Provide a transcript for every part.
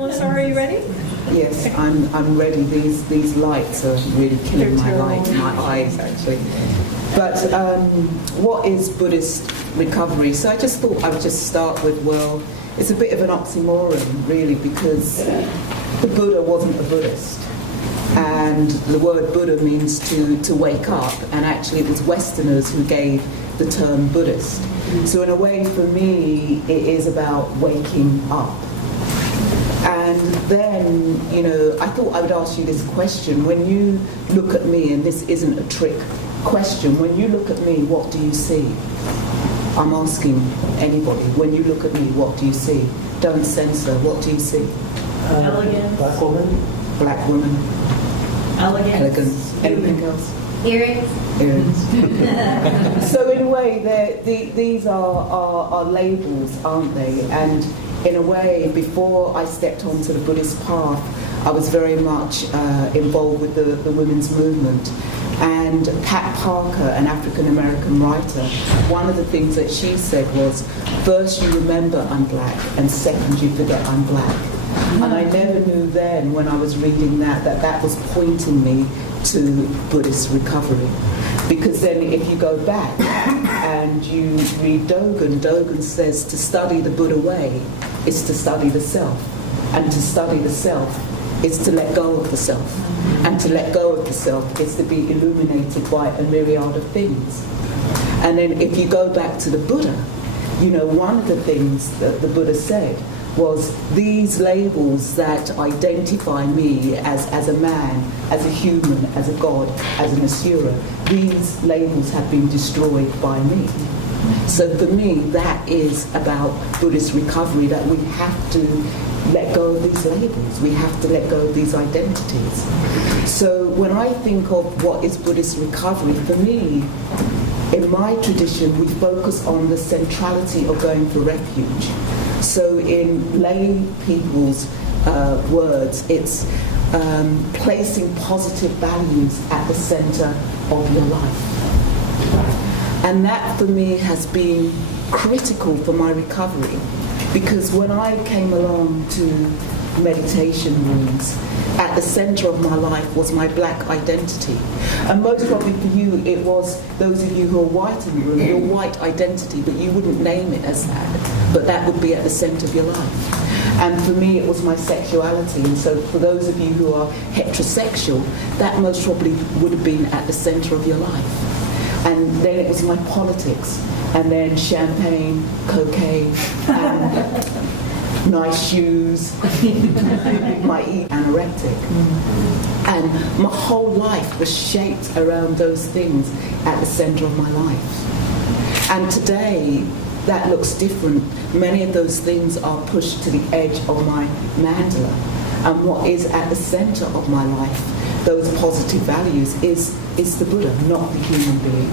Vimalasara, are you ready? Yes, I'm ready. These lights are really killing my eyes, actually. But what is Buddhist recovery? So I just thought I would just start with, well, it's a bit of an oxymoron, really, because the Buddha wasn't a Buddhist. And the word Buddha means to wake up, and actually it was Westerners who gave the term Buddhist. So in a way, for me, it is about waking up. And then, I thought I would ask you this question. When you look at me, and this isn't a trick question, when you look at me, what do you see? I'm asking anybody, when you look at me, what do you see? Don't censor, what do you see? Elegance. Black woman. Black woman. Elegance. Anything else? Earrings. So in a way, these are labels, aren't they? And in a way, before I stepped onto the Buddhist path, I was very much involved with the women's movement. And Pat Parker, an African-American writer, one of the things that she said was, first you remember I'm black, and second you forget I'm black. And I never knew then, when I was reading that was pointing me to Buddhist recovery. Because then if you go back and you read Dogen says to study the Buddha way is to study the self. And to study the self is to let go of the self. And to let go of the self is to be illuminated by a myriad of things. And then if you go back to the Buddha, one of the things that the Buddha said was, these labels that identify me as a man, as a human, as a god, as an asura, these labels have been destroyed by me. So for me, that is about Buddhist recovery, that we have to let go of these labels. We have to let go of these identities. So when I think of what is Buddhist recovery, for me, in my tradition, we focus on the centrality of going for refuge. So in lay people's words, it's placing positive values at the center of your life. And that for me has been critical for my recovery, because when I came along to meditation rooms, at the center of my life was my black identity. And most probably for you, it was those of you who are white in the room, your white identity, but you wouldn't name it as that. But that would be at the center of your life. And for me, it was my sexuality. And so for those of you who are heterosexual, that most probably would have been at the center of your life. And then it was my politics, and then champagne, cocaine, and nice shoes, my anorectic. And my whole life was shaped around those things at the center of my life. And today, that looks different. Many of those things are pushed to the edge of my mandala. And what is at the center of my life, those positive values, is the Buddha, not the human being,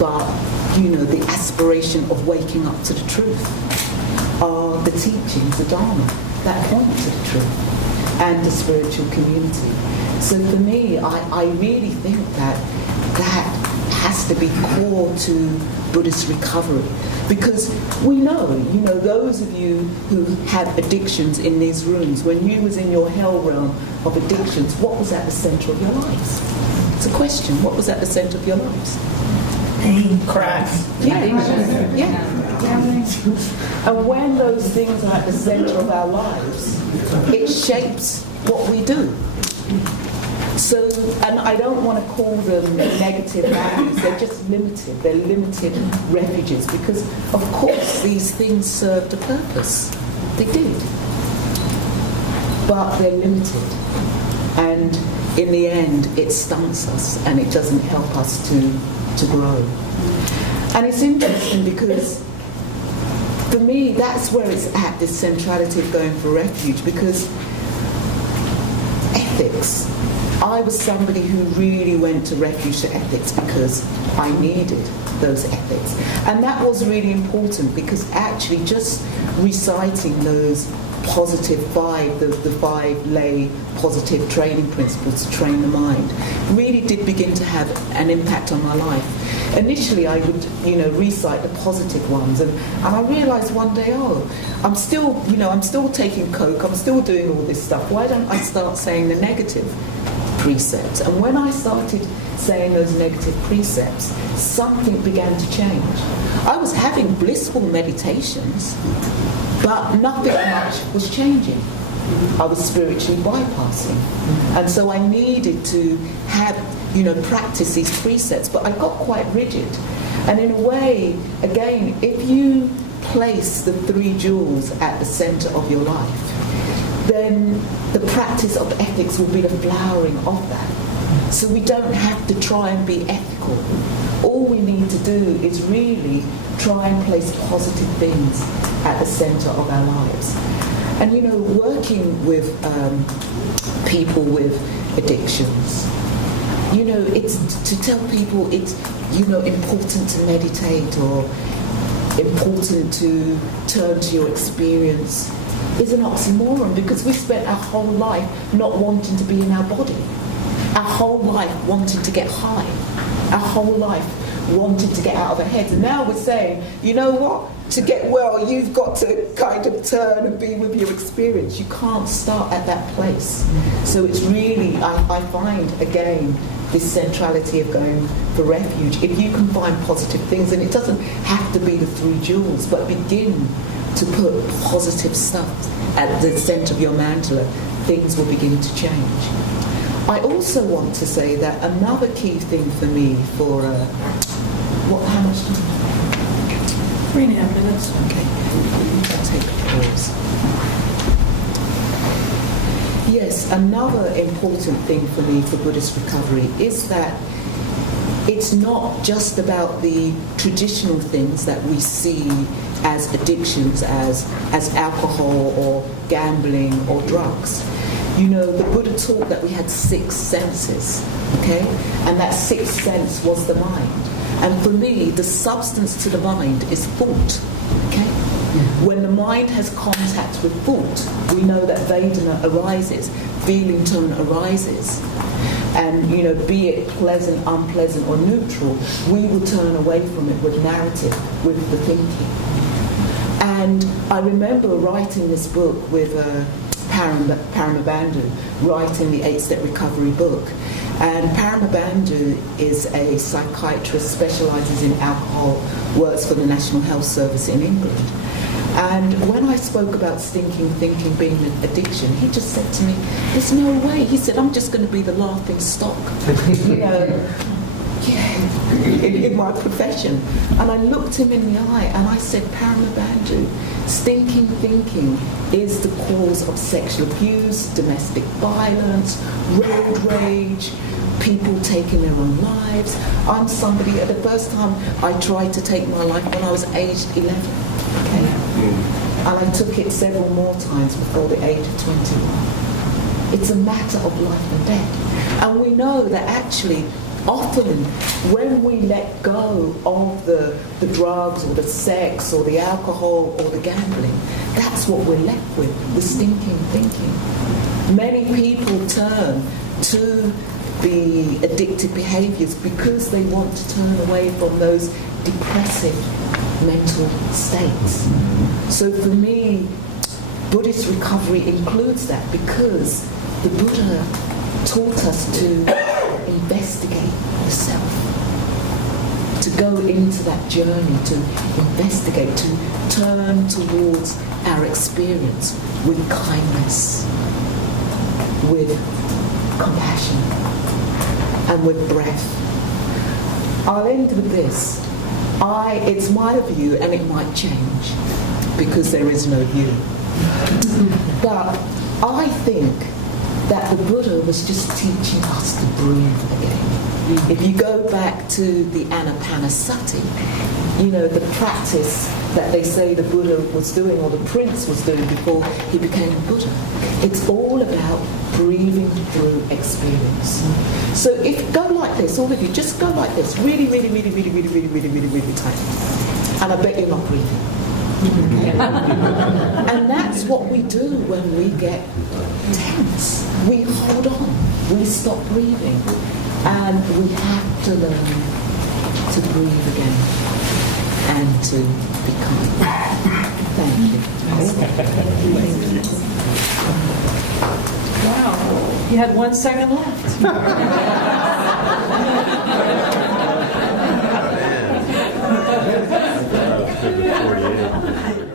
but the aspiration of waking up to the truth, are the teachings, the Dharma, that point to the truth, and the spiritual community. So for me, I really think that has to be core to Buddhist recovery, because we know, those of you who have addictions in these rooms, when you was in your hell realm of addictions, what was at the center of your lives? It's a question. What was at the center of your lives? Pain, crack. Yeah. And when those things are at the center of our lives, it shapes what we do. So, and I don't want to call them negative values, they're just limited. They're limited refuges, because, of course, these things served a purpose. They did. But they're limited. And in the end, it stunts us, and it doesn't help us to grow. And it's interesting because, for me, that's where it's at, this centrality of going for refuge, because ethics, I was somebody who really went to refuge to ethics because I needed those ethics. And that was really important, because actually just reciting those positive the five lay positive training principles to train the mind, really did begin to have an impact on my life. initially I would, recite the positive ones, and I realised one day, I'm still taking coke, I'm still doing all this stuff. Why don't I start saying the negative precepts? And when I started saying those negative precepts, something began to change. I was having blissful meditations, but nothing much was changing. I was spiritually bypassing. And so I needed to have, practice these precepts, but I got quite rigid. And in a way, again, if you place the 3 jewels at the centre of your life, then the practice of ethics will be the flowering of that. So we don't have to try and be ethical. All we need to do is really try and place positive things at the centre of our lives. And working with people with addictions, it's to tell people it's important to meditate or important to turn to your experience is an oxymoron, because we spent our whole life not wanting to be in our body, our whole life wanting to get high, our whole life wanting to get out of our heads, and now we're saying, you know what? To get well, you've got to kind of turn and be with your experience. You can't start at that place. So it's really, I find, again, this centrality of going for refuge. If you can find positive things, and it doesn't have to be the 3 jewels, but begin to put positive stuff at the centre of your mandala, things will begin to change. I also want to say that another key thing for me for, how much time? 3.5 minutes. Okay, I'll take a pause. Yes, another important thing for me for Buddhist recovery is that it's not just about the traditional things that we see as addictions, as alcohol or gambling or drugs. The Buddha taught that we had 6 senses, okay? And that 6th sense was the mind. And for me, the substance to the mind is thought, okay? When the mind has contact with thought, we know that Vedana arises, feeling tone arises. And, be it pleasant, unpleasant, or neutral, we will turn away from it with narrative, with the thinking. And I remember writing this book with Paramabandhu, writing the 8-Step Recovery book. And Paramabandhu is a psychiatrist, specialises in alcohol, works for the National Health Service in England. And when I spoke about stinking thinking being an addiction, he just said to me, there's no way. He said, I'm just going to be the laughing stock, in my profession. And I looked him in the eye and I said, Paramabandhu, stinking thinking is the cause of sexual abuse, domestic violence, road rage, people taking their own lives. I'm somebody, the first time I tried to take my life when I was aged 11, okay? And I took it several more times before the age of 21. It's a matter of life and death. And we know that actually, often when we let go of the drugs or the sex or the alcohol or the gambling, that's what we're left with, the stinking thinking. Many people turn to the addictive behaviours because they want to turn away from those depressive mental states. So for me, Buddhist recovery includes that, because the Buddha taught us to investigate the self, to go into that journey, to investigate, to turn towards our experience with kindness, with compassion, and with breath. I'll end with this. It's my view, and it might change, because there is no view. But I think that the Buddha was just teaching us to breathe again. If you go back to the Anapanasati, the practice that they say the Buddha was doing, or the prince was doing before he became Buddha, it's all about breathing through experience. So if go like this, all of you, just go like this, really, really, really, really, really, really, really, really, really tight. And I bet you're not breathing. And that's what we do when we get tense. We hold on, we stop breathing, and we have to learn to breathe again and to be kind. Thank you. Wow, you had 1 second left. Man. 48.